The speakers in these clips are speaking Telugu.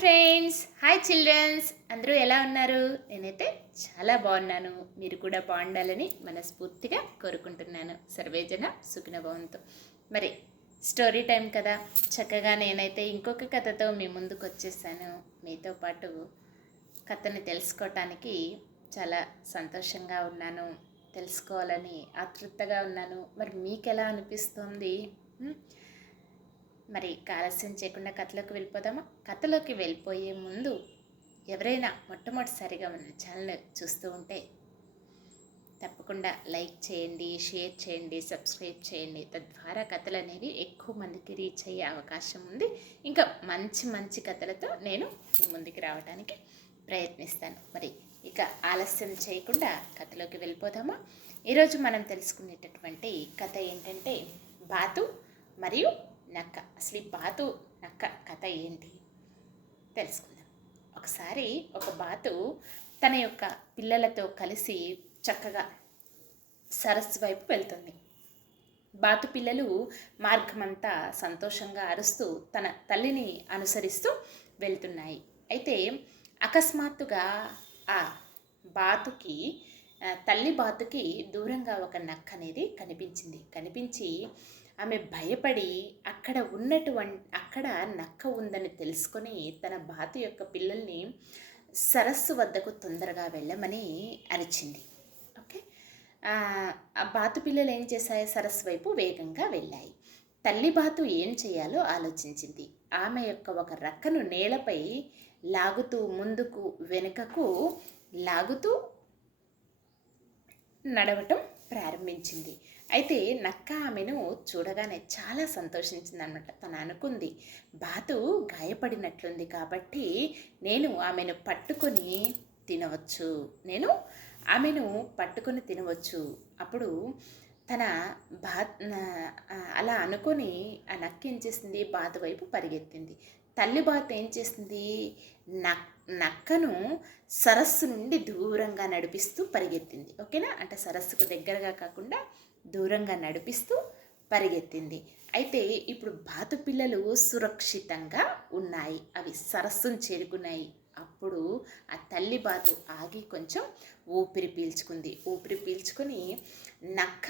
Friends, hi children's. అందరూ ఎలా ఉన్నారు? నేనైతే చాలా బాగున్నాను. మీరు కూడా బాగుండాలని మనస్ఫూర్తిగా కోరుకుంటున్నాను. సర్వేజన సుఖిన భవంతు. మరి స్టోరీ టైం కదా, చక్కగా నేనైతే ఇంకొక కథతో మీ ముందుకు వచ్చేసాను. మీతో పాటు కథని తెలుసుకోవటానికి చాలా సంతోషంగా ఉన్నాను, తెలుసుకోవాలని ఆతృతగా ఉన్నాను. మరి మీకు ఎలా అనిపిస్తుంది? మరి ఆలస్యం చేయకుండా కథలోకి వెళ్ళిపోదామా? కథలోకి వెళ్ళిపోయే ముందు ఎవరైనా మొట్టమొదటిసారిగా మన ఛానల్ చూస్తూ ఉంటే తప్పకుండా లైక్ చేయండి, షేర్ చేయండి, సబ్స్క్రైబ్ చేయండి. తద్వారా కథలు అనేవి ఎక్కువ మందికి రీచ్ అయ్యే అవకాశం ఉంది. ఇంకా మంచి మంచి కథలతో నేను మీ ముందుకు రావడానికి ప్రయత్నిస్తాను. మరి ఇక ఆలస్యం చేయకుండా కథలోకి వెళ్ళిపోదామా? ఈరోజు మనం తెలుసుకునేటటువంటి కథ ఏంటంటే బాతు మరియు నక్క. అసలు ఈ బాతు నక్క కథ ఏంటి తెలుసుకుందాం. ఒకసారి ఒక బాతు తన యొక్క పిల్లలతో కలిసి చక్కగా సరస్సు వైపు వెళ్తుంది. బాతు పిల్లలు మార్గమంతా సంతోషంగా అరుస్తూ తన తల్లిని అనుసరిస్తూ వెళ్తున్నాయి. అయితే అకస్మాత్తుగా ఆ బాతుకి తల్లి బాతుకి దూరంగా ఒక నక్క అనేది కనిపించి ఆమె భయపడి అక్కడ నక్క ఉందని తెలుసుకొని తన బాతు యొక్క పిల్లల్ని సరస్సు వద్దకు తొందరగా వెళ్ళమని అరిచింది. ఓకే, ఆ బాతు పిల్లలు ఏం చేశాయి? సరస్సు వైపు వేగంగా వెళ్ళాయి. తల్లి బాతు ఏం చేయాలో ఆలోచించింది. ఆమె యొక్క ఒక రెక్కను నేలపై లాగుతూ ముందుకు వెనుకకు లాగుతూ నడవటం ప్రారంభించింది. అయితే నక్క ఆమెను చూడగానే చాలా సంతోషించింది అన్నమాట. తను అనుకుంది, బాతు గాయపడినట్లుంది కాబట్టి నేను ఆమెను పట్టుకొని తినవచ్చు. అప్పుడు తన అలా అనుకొని ఆ నక్క ఏం చేసింది? బాతు వైపు పరిగెత్తింది. తల్లి బాతు ఏం చేసింది? నక్కను సరస్సు నుండి దూరంగా నడిపిస్తూ పరిగెత్తింది. ఓకేనా? అంటే సరస్సుకు దగ్గరగా కాకుండా దూరంగా నడిపిస్తూ పరిగెత్తింది. అయితే ఇప్పుడు బాతు పిల్లలు సురక్షితంగా ఉన్నాయి. అవి సరస్సును చేరుకున్నాయి. అప్పుడు ఆ తల్లి బాతు ఆగి కొంచెం ఊపిరి పీల్చుకొని నక్క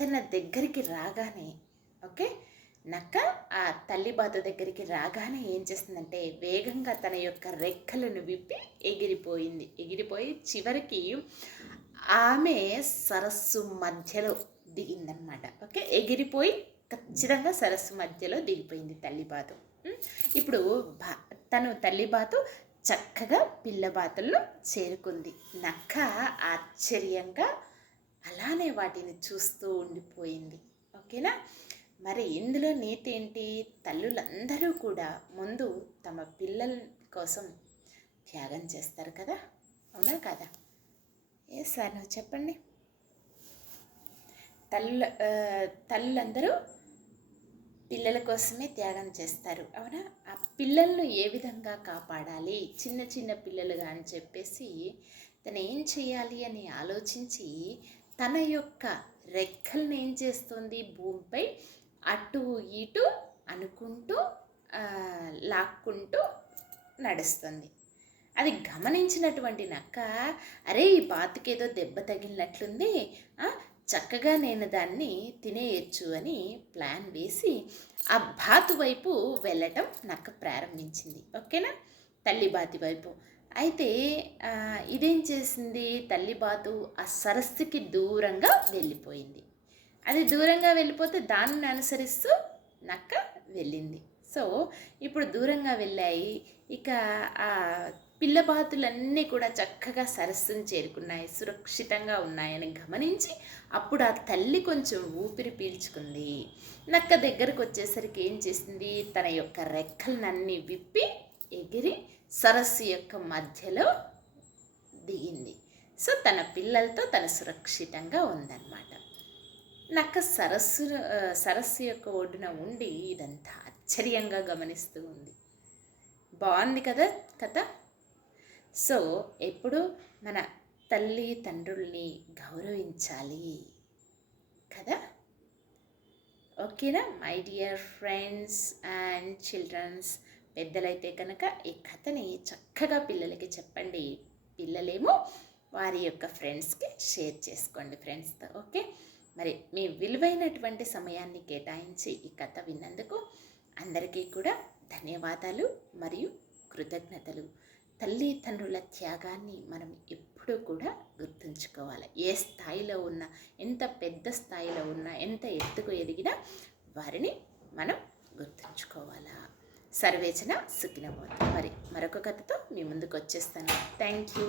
తన దగ్గరికి రాగానే నక్క ఆ తల్లి బాతు దగ్గరికి రాగానే ఏం చేస్తుందంటే వేగంగా తన యొక్క రెక్కలను విప్పి ఎగిరిపోయి చివరికి ఆమె సరస్సు మధ్యలో దిగిందనమాట. ఎగిరిపోయి ఖచ్చితంగా సరస్సు మధ్యలో దిగిపోయింది తల్లి బాతు. ఇప్పుడు తల్లి బాతు చక్కగా పిల్ల బాతులను చేరుకుంది. నక్క ఆశ్చర్యంగా అలానే వాటిని చూస్తూ ఉండిపోయింది. ఓకేనా? మరి ఇందులో నీతి ఏంటి? తల్లులందరూ కూడా ముందు తమ పిల్లల కోసం త్యాగం చేస్తారు కదా, అవునా కదా? ఏ సార్ నువ్వు చెప్పండి. తల్లులందరూ పిల్లల కోసమే త్యాగం చేస్తారు, అవునా? ఆ పిల్లలను ఏ విధంగా కాపాడాలి, చిన్న చిన్న పిల్లలుగా అని చెప్పేసి తను ఏం చేయాలి అని ఆలోచించి తన యొక్క రెక్కల్ని ఏం చేస్తుంది? భూమిపై అటు ఇటు అనుకుంటూ లాక్కుంటూ నడుస్తుంది. అది గమనించినటువంటి నక్క, అరే ఈ బాతుకేదో దెబ్బ తగిలినట్లుంది, చక్కగా నేను దాన్ని తినేయచ్చు అని ప్లాన్ వేసి ఆ బాతు వైపు వెళ్ళటం నక్క ప్రారంభించింది. ఓకేనా? తల్లి బాతు వైపు. అయితే ఇదేం చేసింది? తల్లి బాతు ఆ సరస్సుకి దూరంగా వెళ్ళిపోయింది. అది దూరంగా వెళ్ళిపోతే దాన్ని అనుసరిస్తూ నక్క వెళ్ళింది. సో ఇప్పుడు దూరంగా వెళ్ళాయి. ఇక ఆ పిల్ల బాతులన్నీ కూడా చక్కగా సరస్సును చేరుకున్నాయి, సురక్షితంగా ఉన్నాయని గమనించి అప్పుడు ఆ తల్లి కొంచెం ఊపిరి పీల్చుకుంది. నక్క దగ్గరకు వచ్చేసరికి ఏం చేసింది? తన యొక్క రెక్కలనన్నీ విప్పి ఎగిరి సరస్సు యొక్క మధ్యలో దిగింది. సో తన పిల్లలతో తను సురక్షితంగా ఉందన్నమాట. నక్క సరస్సు యొక్క ఒడ్డున ఉండి ఇదంతా ఆశ్చర్యంగా గమనిస్తూ ఉంది. బాగుంది కదా కథ? సో ఎప్పుడు మన తల్లి తండ్రుల్ని గౌరవించాలి కదా? ఓకేనా my dear friends and childrens? పెద్దలైతే కనుక ఈ కథని చక్కగా పిల్లలకి చెప్పండి. పిల్లలేమో వారి యొక్క ఫ్రెండ్స్కి షేర్ చేసుకోండి ఫ్రెండ్స్తో. ఓకే, మరి మీ విలువైనటువంటి సమయాన్ని కేటాయించి ఈ కథ విన్నందుకు అందరికీ కూడా ధన్యవాదాలు మరియు కృతజ్ఞతలు. తల్లిదండ్రుల త్యాగాన్ని మనం ఎప్పుడూ కూడా గుర్తుంచుకోవాలి. ఏ స్థాయిలో ఉన్నా, ఎంత పెద్ద స్థాయిలో ఉన్నా, ఎంత ఎత్తుకు ఎదిగినా వారిని మనం గుర్తుంచుకోవాలా. సర్వేచన సుఖినోభవంతు. మరి మరొక కథతో మీ ముందుకు వచ్చేస్తాను. Thank you.